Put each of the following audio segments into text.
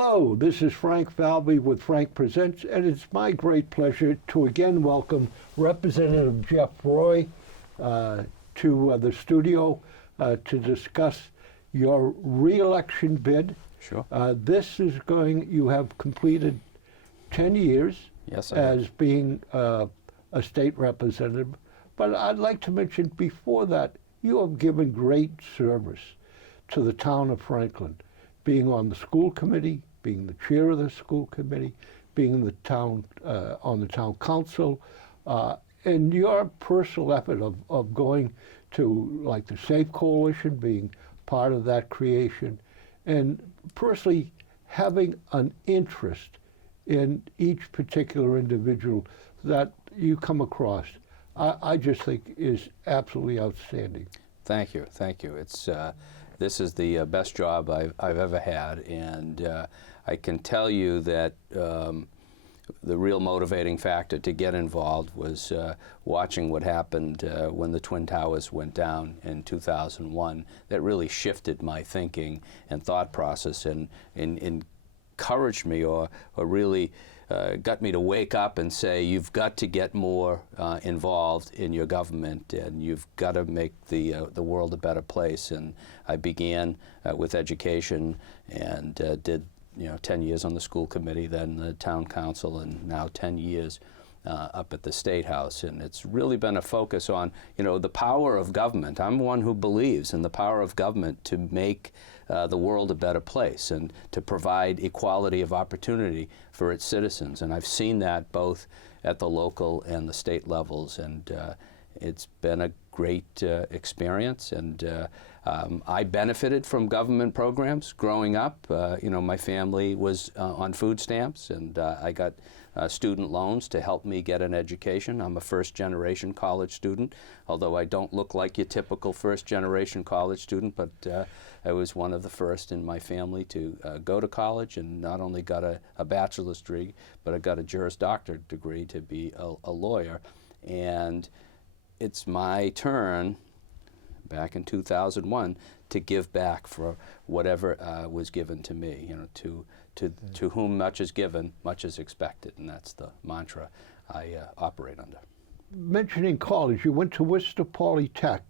Hello, this is Frank Falvey with Frank Presents, and it's my great pleasure to again welcome Representative Jeff Roy to the studio to discuss your re-election bid. Sure. You have completed 10 years Yes, as being a state representative, but I'd like to mention before that, you have given great service to the town of Franklin, being on the school committee, being the chair of the school committee, being in the town on the town council, and your personal effort of going to like the Safe Coalition, being part of that creation, and personally having an interest in each particular individual that you come across, I just think is absolutely outstanding. Thank you, thank you. It's this is the best job I've ever had, and I can tell you that the real motivating factor to get involved was watching what happened when the Twin Towers went down in 2001. That really shifted my thinking and thought process, and encouraged me or really got me to wake up and say, you've got to get more involved in your government, and you've got to make the world a better place. And I began with education and did 10 years on the school committee, then the town council, and now 10 years up at the State House. And it's really been a focus on the power of government. I'm one who believes in the power of government to make the world a better place and to provide equality of opportunity for its citizens. And I've seen that both at the local and the state levels, and it's been a great experience. And I benefited from government programs growing up. My family was on food stamps, and I got student loans to help me get an education. I'm a first-generation college student, although I don't look like your typical first-generation college student, but I was one of the first in my family to go to college, and not only got a bachelor's degree, but I got a Juris Doctor degree to be a lawyer. And it's my turn back in 2001 to give back for whatever was given to me. To whom much is given, much is expected, and that's the mantra I operate under. Mentioning college, you went to Worcester Polytech,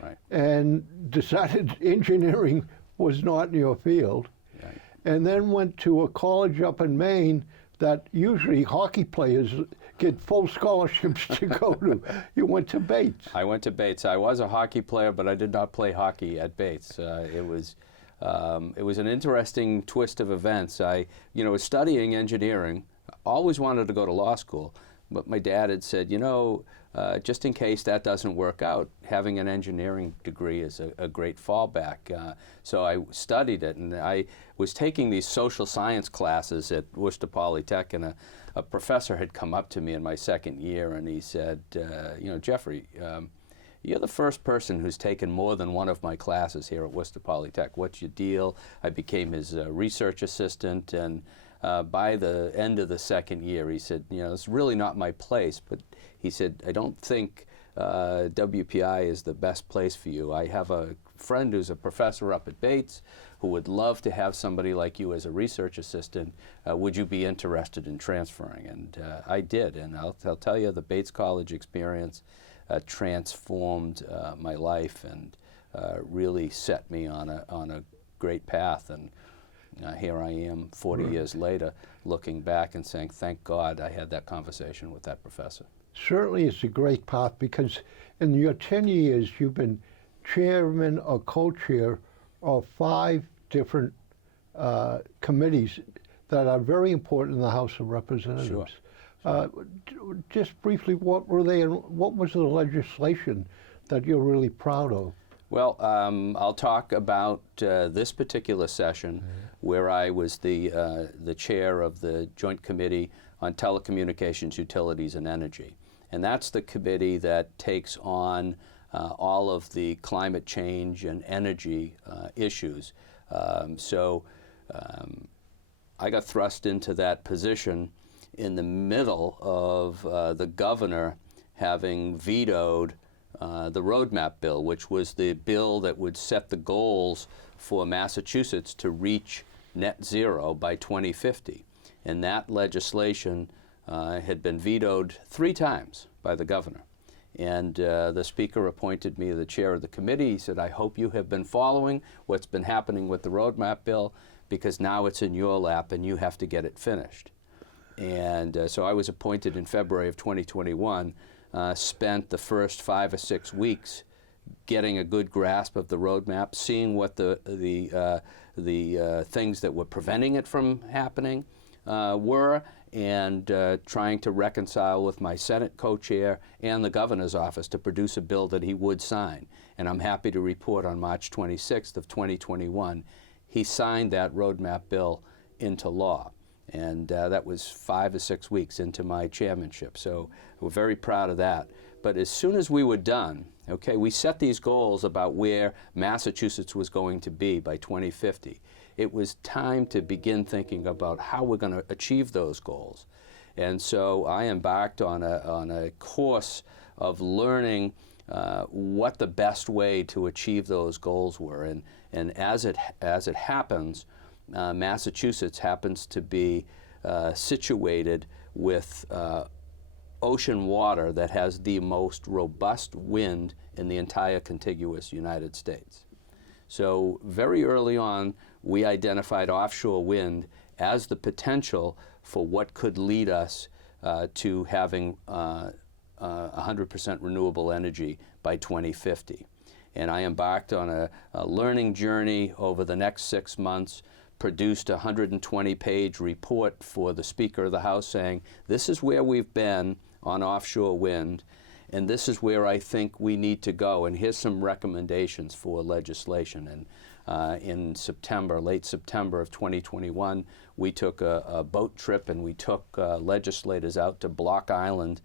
Right. and decided engineering was not in your field, Right. and then went to a college up in Maine that usually hockey players get full scholarships to go to. You went to Bates. I went to Bates. I was a hockey player, but I did not play hockey at Bates. It was an interesting twist of events. I was studying engineering, always wanted to go to law school, but my dad had said, just in case that doesn't work out, having an engineering degree is a great fallback. So I studied it, and I was taking these social science classes at Worcester Polytech, and a professor had come up to me in my second year, and he said, Jeffrey, you're the first person who's taken more than one of my classes here at Worcester Polytech. What's your deal? I became his research assistant, and by the end of the second year, he said, it's really not my place, but he said, I don't think WPI is the best place for you. I have a friend who's a professor up at Bates who would love to have somebody like you as a research assistant. Would you be interested in transferring? And I did, and I'll tell you, the Bates College experience transformed my life and really set me on a great path. And here I am 40 years later, looking back and saying, thank God I had that conversation with that professor. Certainly it's a great path, because in your 10 years you've been chairman or co-chair of 5 different committees that are very important in the House of Representatives. Sure. Just briefly, what were they, and what was the legislation that you're really proud of? Well, I'll talk about this particular session, where I was the chair of the Joint Committee on Telecommunications, Utilities, and Energy. And that's the committee that takes on all of the climate change and energy issues. So I got thrust into that position in the middle of the governor having vetoed the roadmap bill, which was the bill that would set the goals for Massachusetts to reach net zero by 2050. And that legislation had been vetoed 3 times by the governor. And the speaker appointed me the chair of the committee. He said, I hope you have been following what's been happening with the roadmap bill, because now it's in your lap and you have to get it finished. And so I was appointed in February of 2021, spent the first 5 or 6 weeks getting a good grasp of the roadmap, seeing what the things that were preventing it from happening were, and trying to reconcile with my Senate co-chair and the governor's office to produce a bill that he would sign. And I'm happy to report on March 26th of 2021, he signed that roadmap bill into law. And that was 5 or 6 weeks into my chairmanship. So we're very proud of that. But as soon as we were done, okay, we set these goals about where Massachusetts was going to be by 2050. It was time to begin thinking about how we're going to achieve those goals. And so I embarked on a course of learning what the best way to achieve those goals were. And as it happens, Massachusetts happens to be situated with ocean water that has the most robust wind in the entire contiguous United States. So very early on, we identified offshore wind as the potential for what could lead us to having 100% renewable energy by 2050. And I embarked on a learning journey over the next 6 months, produced a 120-page report for the Speaker of the House saying, this is where we've been on offshore wind, and this is where I think we need to go, and here's some recommendations for legislation. And in September, late September of 2021, we took a boat trip and we took legislators out to Block Island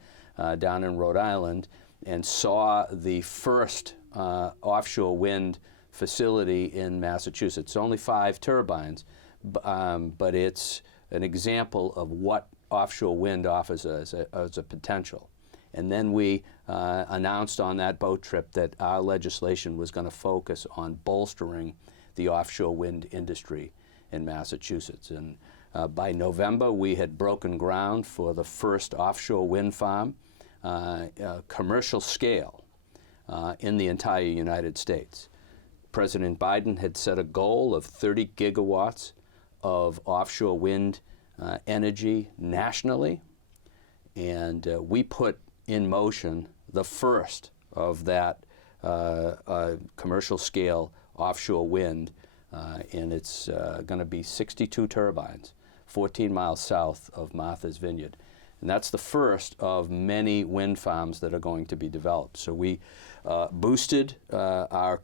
down in Rhode Island and saw the first offshore wind facility in Massachusetts. Only 5 turbines, but it's an example of what offshore wind offers as a potential. And then we announced on that boat trip that our legislation was going to focus on bolstering the offshore wind industry in Massachusetts. And by November, we had broken ground for the first offshore wind farm, commercial scale, in the entire United States. President Biden had set a goal of 30 gigawatts of offshore wind energy nationally, and we put in motion the first of that commercial scale offshore wind, and it's going to be 62 turbines, 14 miles south of Martha's Vineyard. And that's the first of many wind farms that are going to be developed. So we boosted our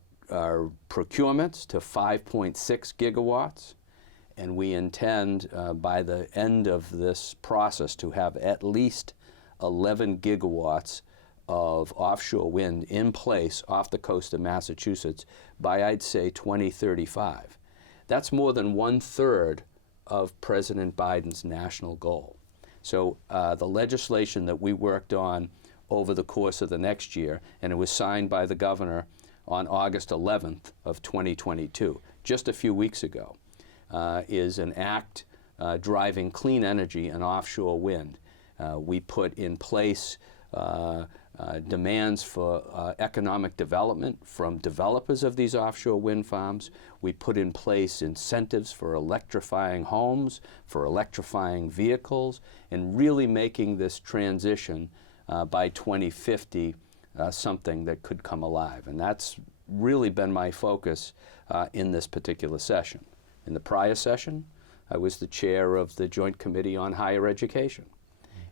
procurements to 5.6 gigawatts, and we intend by the end of this process to have at least 11 gigawatts of offshore wind in place off the coast of Massachusetts by, I'd say, 2035. That's more than 1/3 of President Biden's national goal. So the legislation that we worked on over the course of the next year, and it was signed by the governor on August 11th of 2022, just a few weeks ago, is an act driving clean energy and offshore wind. We put in place demands for economic development from developers of these offshore wind farms. We put in place incentives for electrifying homes, for electrifying vehicles, and really making this transition by 2050 something that could come alive. And that's really been my focus in this particular session. In the prior session, I was the chair of the Joint Committee on Higher Education,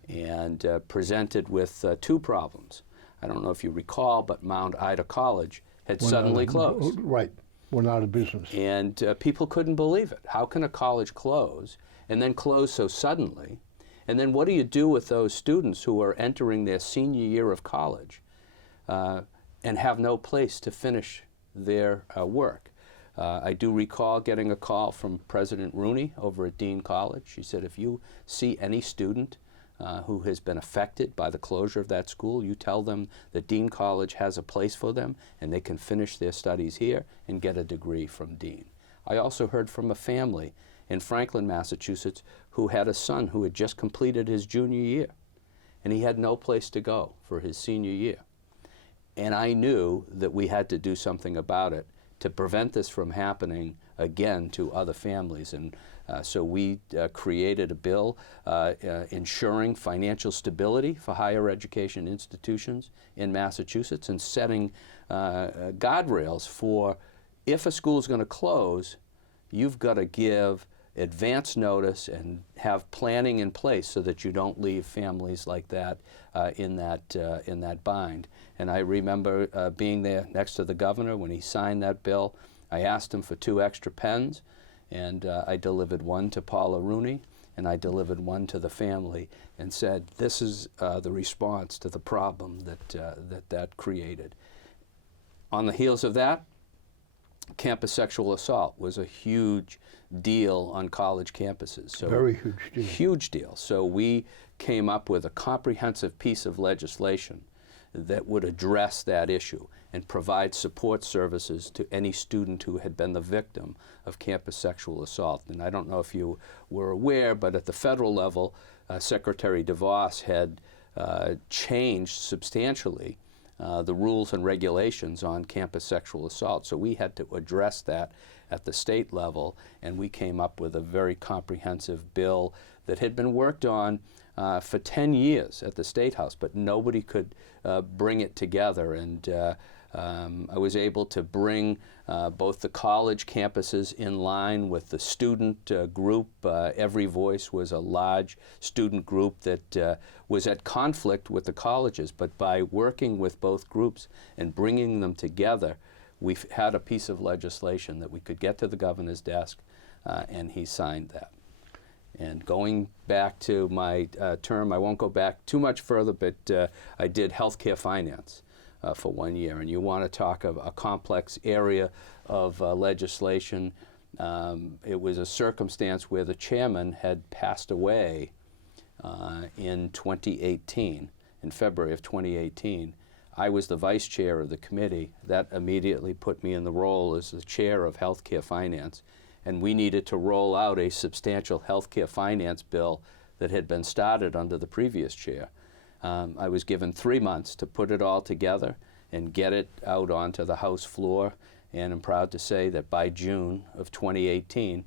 and presented with 2 problems. I don't know if you recall, but Mount Ida College had suddenly closed. Right, went out of business. And people couldn't believe it. How can a college close and then close so suddenly? And then what do you do with those students who are entering their senior year of college and have no place to finish their work? I do recall getting a call from President Rooney over at Dean College. She said, if you see any student who has been affected by the closure of that school, you tell them that Dean College has a place for them and they can finish their studies here and get a degree from Dean. I also heard from a family in Franklin, Massachusetts, who had a son who had just completed his junior year, and he had no place to go for his senior year. And I knew that we had to do something about it to prevent this from happening again to other families. And so we created a bill ensuring financial stability for higher education institutions in Massachusetts and setting guardrails for, if a school is going to close, you've got to give advance notice and have planning in place so that you don't leave families like that in that bind. And I remember being there next to the governor when he signed that bill. I asked him for 2 extra pens, and I delivered one to Paula Rooney, and I delivered one to the family, and said, this is the response to the problem that created. On the heels of that, campus sexual assault was a huge deal on college campuses. So Very huge deal. Huge deal. So we came up with a comprehensive piece of legislation that would address that issue and provide support services to any student who had been the victim of campus sexual assault. And I don't know if you were aware, but at the federal level, Secretary DeVos had changed substantially the rules and regulations on campus sexual assault. So we had to address that at the state level, and we came up with a very comprehensive bill that had been worked on for 10 years at the State House, but nobody could bring it together. And I was able to bring both the college campuses in line with the student group. Every Voice was a large student group that was at conflict with the colleges, but by working with both groups and bringing them together, we've had a piece of legislation that we could get to the governor's desk, and he signed that. And going back to my term, I won't go back too much further, but I did healthcare finance for 1 year. And you want to talk of a complex area of legislation. It was a circumstance where the chairman had passed away in 2018, in February of 2018. I was the vice chair of the committee. That immediately put me in the role as the chair of healthcare finance. And we needed to roll out a substantial healthcare finance bill that had been started under the previous chair. I was given 3 months to put it all together and get it out onto the House floor. And I'm proud to say that by June of 2018,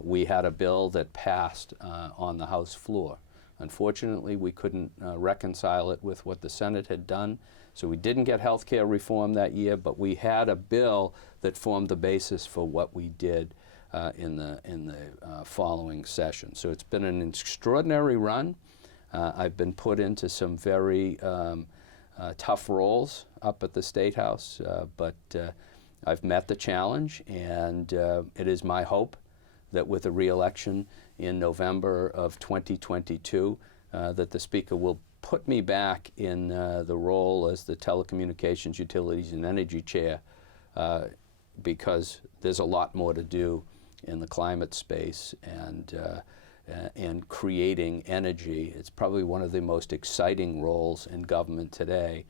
we had a bill that passed on the House floor. Unfortunately, we couldn't reconcile it with what the Senate had done, so we didn't get health care reform that year, but we had a bill that formed the basis for what we did in the following session. So it's been an extraordinary run. I've been put into some very tough roles up at the State House, but I've met the challenge, and it is my hope that with a re-election in November of 2022, that the Speaker will put me back in the role as the Telecommunications, Utilities, and Energy Chair, because there's a lot more to do in the climate space and creating energy. It's probably one of the most exciting roles in government today.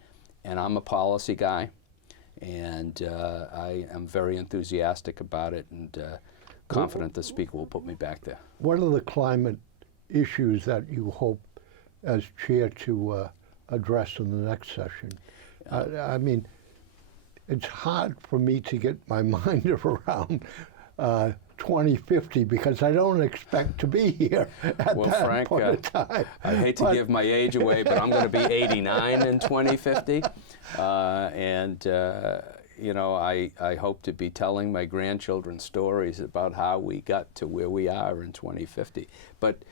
And I'm a policy guy, and I am very enthusiastic about it, and confident the Speaker will put me back there. What are the climate issues that you hope as chair to address in the next session? I mean, it's hard for me to get my mind around 2050 because I don't expect to be here at that Frank, point of time. I hate to give my age away, but I'm going to be 89 in 2050. You know, I hope to be telling my grandchildren stories about how we got to where we are in 2050. But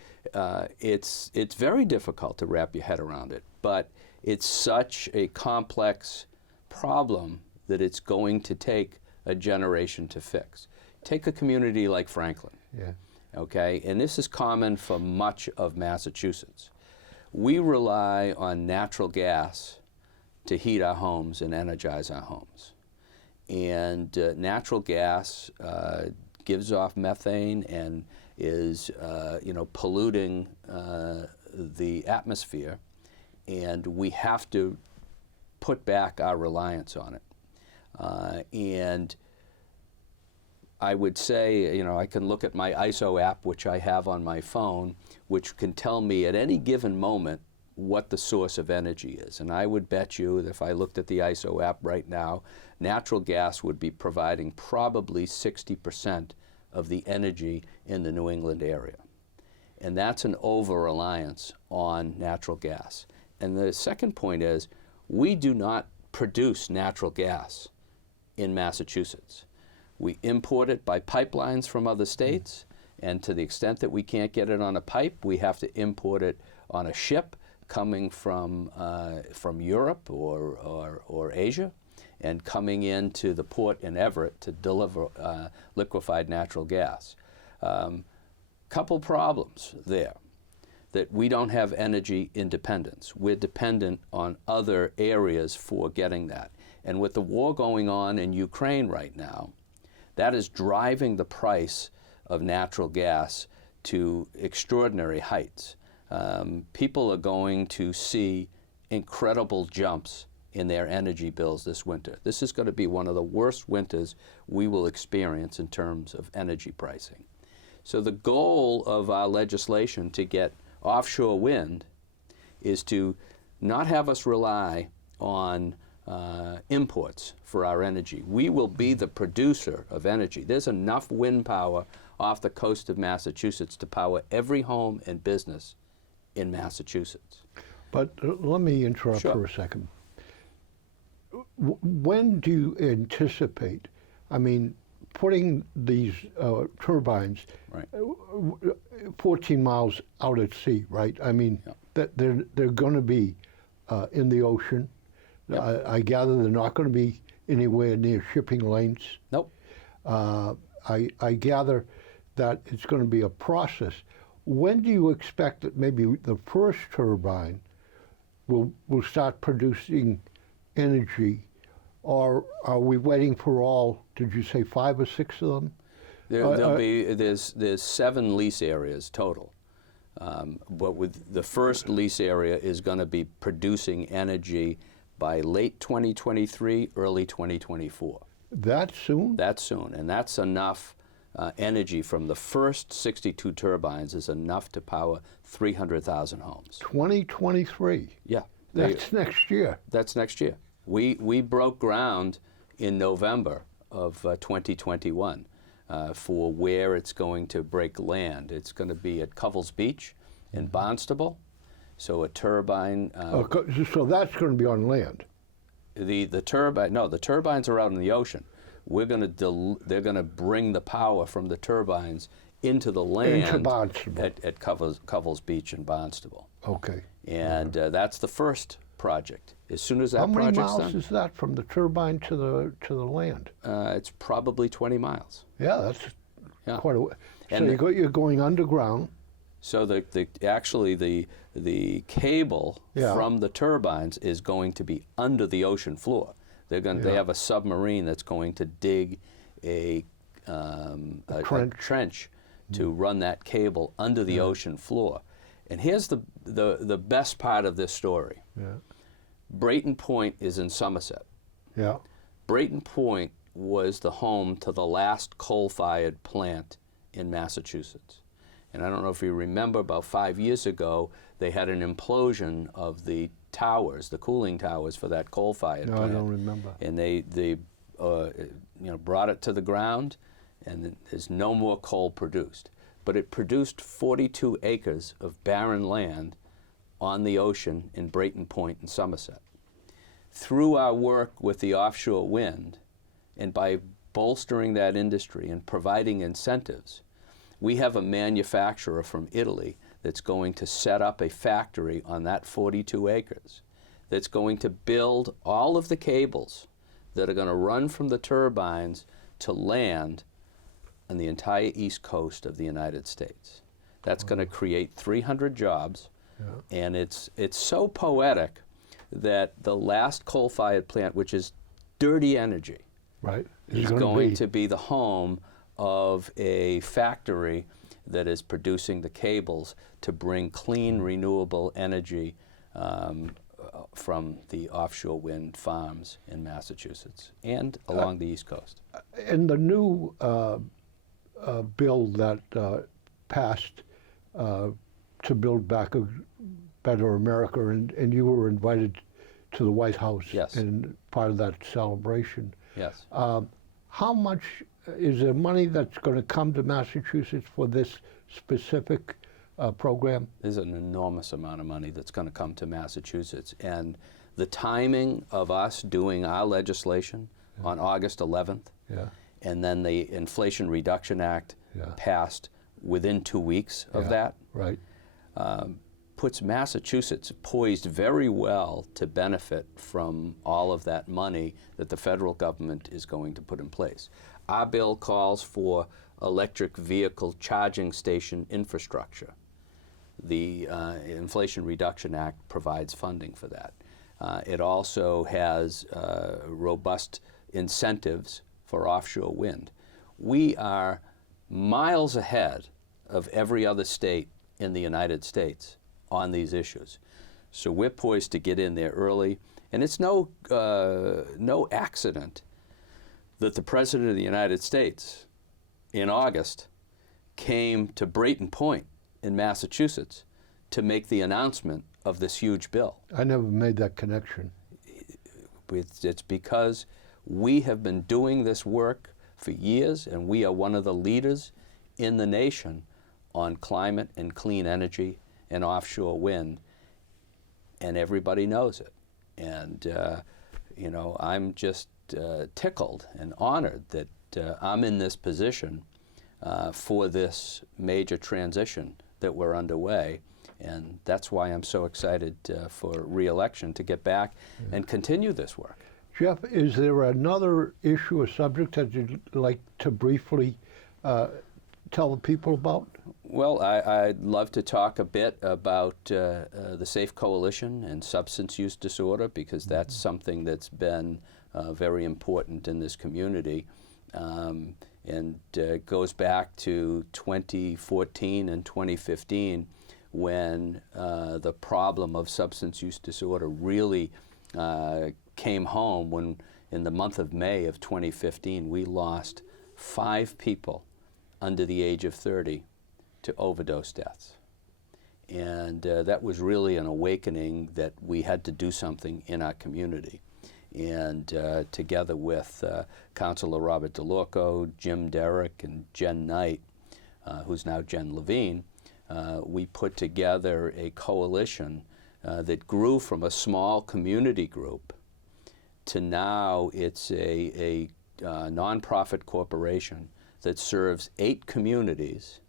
it's very difficult to wrap your head around it. But it's such a complex problem that it's going to take a generation to fix. Take a community like Franklin. Yeah. Okay, and this is common for much of Massachusetts. We rely on natural gas to heat our homes and energize our homes. And natural gas gives off methane and is, polluting the atmosphere, and we have to put back our reliance on it. And I would say, you know, I can look at my ISO app, which I have on my phone, which can tell me at any given moment what the source of energy is. And I would bet you that if I looked at the ISO app right now, natural gas would be providing probably 60% of the energy in the New England area. And that's an over-reliance on natural gas. And the second point is, we do not produce natural gas in Massachusetts. We import it by pipelines from other states, and to the extent that we can't get it on a pipe, we have to import it on a ship coming from Europe or Asia, and coming into the port in Everett to deliver liquefied natural gas. Couple problems there, that we don't have energy independence. We're dependent on other areas for getting that. And with the war going on in Ukraine right now, that is driving the price of natural gas to extraordinary heights. People are going to see incredible jumps in their energy bills this winter. This is going to be one of the worst winters we will experience in terms of energy pricing. So the goal of our legislation to get offshore wind is to not have us rely on imports for our energy. We will be the producer of energy. There's enough wind power off the coast of Massachusetts to power every home and business in Massachusetts. But let me interrupt Sure. for a second. When do you anticipate, I mean, putting these turbines Right. 14 miles out at sea, right? I mean, Yeah. that they're going to be in the ocean. Yep. I gather they're not going to be anywhere near shipping lanes. Nope. I gather that it's going to be a process. When do you expect that maybe the first turbine will start producing energy, or are we waiting for all? Did you say 5 or 6 of them? There's 7 lease areas total. But with the first lease area is going to be producing energy by late 2023, early 2024. That soon? That's soon, and that's enough energy from the first 62 turbines is enough to power 300,000 homes. 2023. Yeah. That's next year. That's next year. We broke ground in November of 2021 for where it's going to break land. It's going to be at Covell's Beach in Barnstable. So a turbine. So that's going to be on land. The turbine. No, the turbines are out in the ocean. We're going to they're going to bring the power from the turbines into the land Into Barnstable. at Covell's Beach in Barnstable. Okay. And that's the first project. As soon as that How many project's miles done, is that from the turbine to the land? it's probably 20 miles. Yeah, that's Yeah. quite a way. So And you're going underground. So actually the cable Yeah. from the turbines is going to be under the ocean floor. They Yeah. have a submarine that's going to dig a trench to run that cable under the ocean floor. And here's the best part of this story. Yeah. Brayton Point is in Somerset. Yeah. Brayton Point was the home to the last coal-fired plant in Massachusetts. And I don't know if you remember, about 5 years ago, they had an implosion of the towers, the cooling towers for that coal-fired No, plant. I don't remember. And they brought it to the ground, and there's no more coal produced. But it produced 42 acres of barren land on the ocean in Brayton Point in Somerset. Through our work with the offshore wind, and by bolstering that industry and providing incentives, we have a manufacturer from Italy that's going to set up a factory on that 42 acres that's going to build all of the cables that are going to run from the turbines to land on the entire east coast of the United States. That's going to create 300 jobs, and it's so poetic that the last coal-fired plant, which is dirty energy, Right. is going to be the home of a factory that is producing the cables to bring clean, renewable energy from the offshore wind farms in Massachusetts and along the East Coast. in the new bill that passed to build back a better America, and you were invited to the White House Yes. and part of that celebration. Yes. How much is there money that's going to come to Massachusetts for this specific program? There's an enormous amount of money that's going to come to Massachusetts. And the timing of us doing our legislation on August 11th, Yeah. and then the Inflation Reduction Act Yeah. passed within 2 weeks of Yeah. that, Right. puts Massachusetts poised very well to benefit from all of that money that the federal government is going to put in place. Our bill calls for electric vehicle charging station infrastructure. The Inflation Reduction Act provides funding for that. It also has robust incentives for offshore wind. We are miles ahead of every other state in the United States on these issues. So we're poised to get in there early. And it's no accident that the President of the United States in August came to Brayton Point in Massachusetts to make the announcement of this huge bill. I never made that connection. It's because we have been doing this work for years, and we are one of the leaders in the nation on climate and clean energy and offshore wind, and everybody knows it. And you know, I'm just tickled and honored that I'm in this position for this major transition that we're underway. And that's why I'm so excited for re-election to get back and continue this work. Jeff, is there another issue or subject that you'd like to briefly tell the people about? Well, I'd love to talk a bit about the Safe Coalition and substance use disorder, because that's something that's been very important in this community. And goes back to 2014 and 2015, when the problem of substance use disorder really came home, when in the month of May of 2015, we lost 5 people under the age of 30 to overdose deaths. And that was really an awakening that we had to do something in our community. And together with Councilor Robert DeLorco, Jim Derrick, and Jen Knight, who's now Jen Levine, we put together a coalition that grew from a small community group to now it's a nonprofit corporation that serves 8 communities,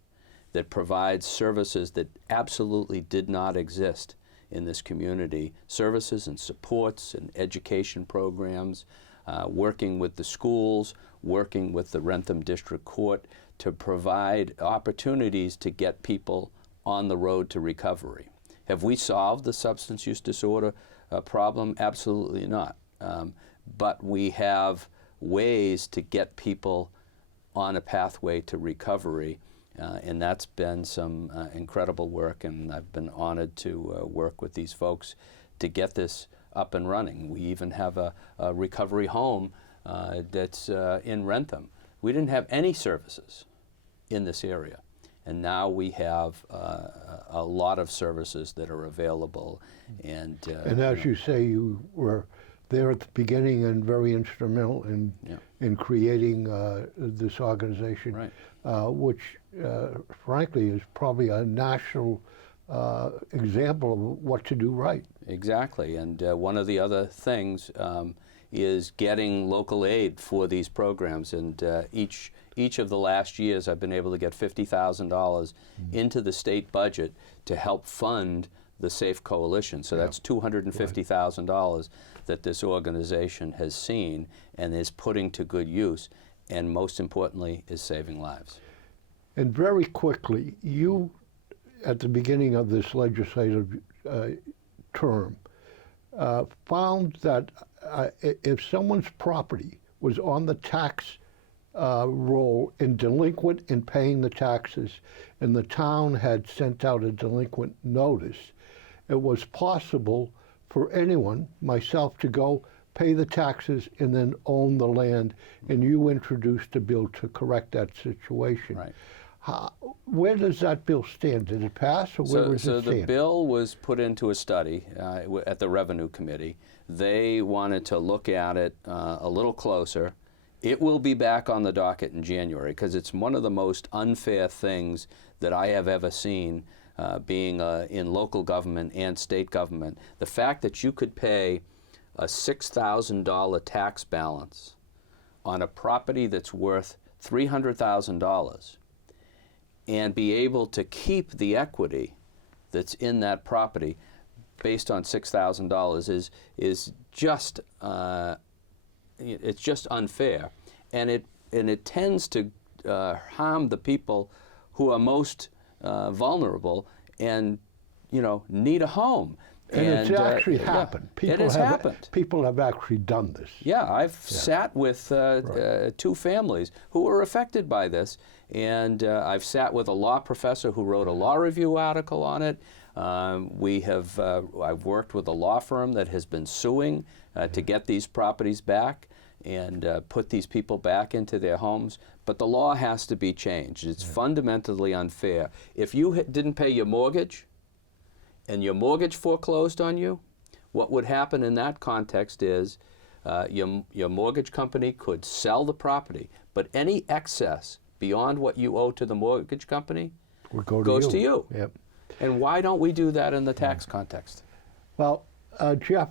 that provides services that absolutely did not exist in this community, services and supports and education programs, working with the schools, working with the Rentham District Court to provide opportunities to get people on the road to recovery. Have we solved the substance use disorder problem? Absolutely not. But we have ways to get people on a pathway to recovery. And that's been some incredible work, and I've been honored to work with these folks to get this up and running. We even have a recovery home that's in Rentham. We didn't have any services in this area, and now we have a lot of services that are available. And as you say, you were there at the beginning and very instrumental in creating this organization, right. Which frankly is probably a national example of what to do right. Exactly, and one of the other things is getting local aid for these programs, and each of the last years I've been able to get $50,000 into the state budget to help fund the Safe Coalition. So that's $250,000 that this organization has seen and is putting to good use, and most importantly is saving lives. And very quickly, you, at the beginning of this legislative term, found that if someone's property was on the tax roll and delinquent in paying the taxes, and the town had sent out a delinquent notice, it was possible for anyone, myself, to go pay the taxes, and then own the land, and you introduced a bill to correct that situation. Right. Where does that bill stand? Did it pass, or where was So it stand? the bill was put into a study at the Revenue Committee. They wanted to look at it a little closer. It will be back on the docket in January because it's one of the most unfair things that I have ever seen being in local government and state government. The fact that you could pay a $6,000 tax balance on a property that's worth $300,000 and be able to keep the equity that's in that property based on $6,000 is just it's just unfair, and it tends to harm the people who are most vulnerable and need a home. And it's actually yeah, happened. It has happened. People have actually done this. Yeah, I've sat with two families who were affected by this, and I've sat with a law professor who wrote a law review article on it. I've worked with a law firm that has been suing to get these properties back and put these people back into their homes. But the law has to be changed. It's fundamentally unfair. If you didn't pay your mortgage and your mortgage foreclosed on you, what would happen in that context is your mortgage company could sell the property, but any excess beyond what you owe to the mortgage company goes to you. Yep. And why don't we do that in the tax context? Well, Jeff,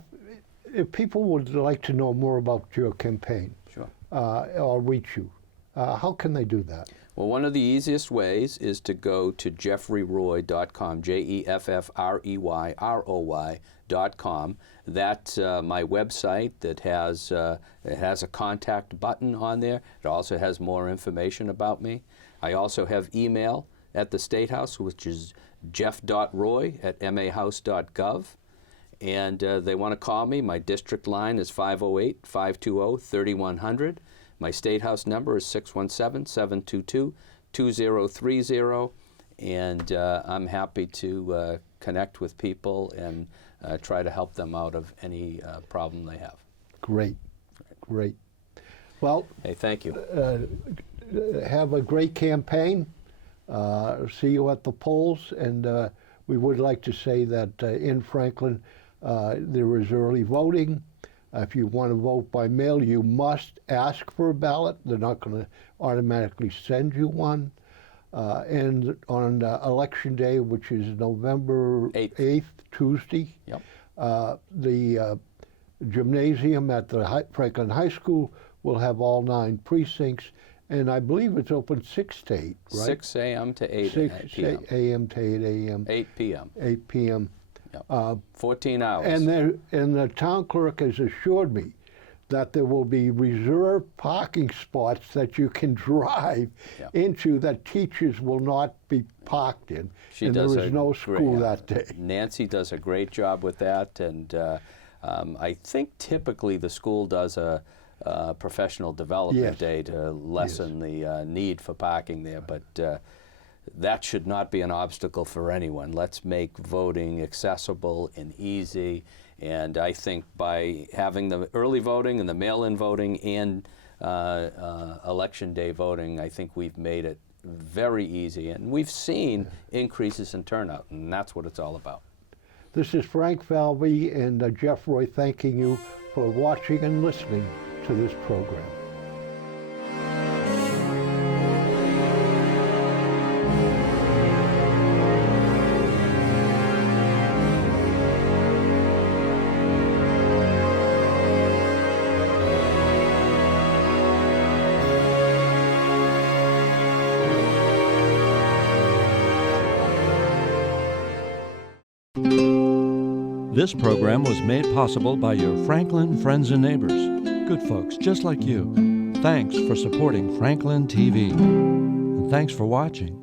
if people would like to know more about your campaign, Sure. Or reach you, how can they do that? Well, one of the easiest ways is to go to jeffreyroy.com, JEFFREYROY.com. That's my website that has it has a contact button on there. It also has more information about me. I also have email at the State House, which is jeff.roy@mahouse.gov. And they want to call me. My district line is 508-520-3100. My State House number is 617-722-2030. And I'm happy to connect with people and try to help them out of any problem they have. Great, great. Well, Hey, thank you. have a great campaign. See you at the polls. And we would like to say that in Franklin, there is early voting. If you want to vote by mail, you must ask for a ballot. They're not going to automatically send you one. And on Election Day, which is November 8th, Tuesday, Yep. The gymnasium at the Franklin High School will have all 9 precincts. And I believe it's open 6 to 8, right? 6 a.m. to 8 6 p.m. a.m. to 8 a.m. 8 p.m. 8 p.m. Yep. 14 hours. And the town clerk has assured me that there will be reserved parking spots that you can drive into that teachers will not be parked in. And there is no school that day. Nancy does a great job with that, and I think typically the school does a professional development day to lessen the need for parking there, but that should not be an obstacle for anyone. Let's make voting accessible and easy, and I think by having the early voting and the mail-in voting and Election Day voting, I think we've made it very easy, and we've seen increases in turnout, and that's what it's all about. This is Frank Falvey and Jeff Roy thanking you for watching and listening to this program. This program was made possible by your Franklin friends and neighbors, good folks just like you. Thanks for supporting Franklin TV. And thanks for watching.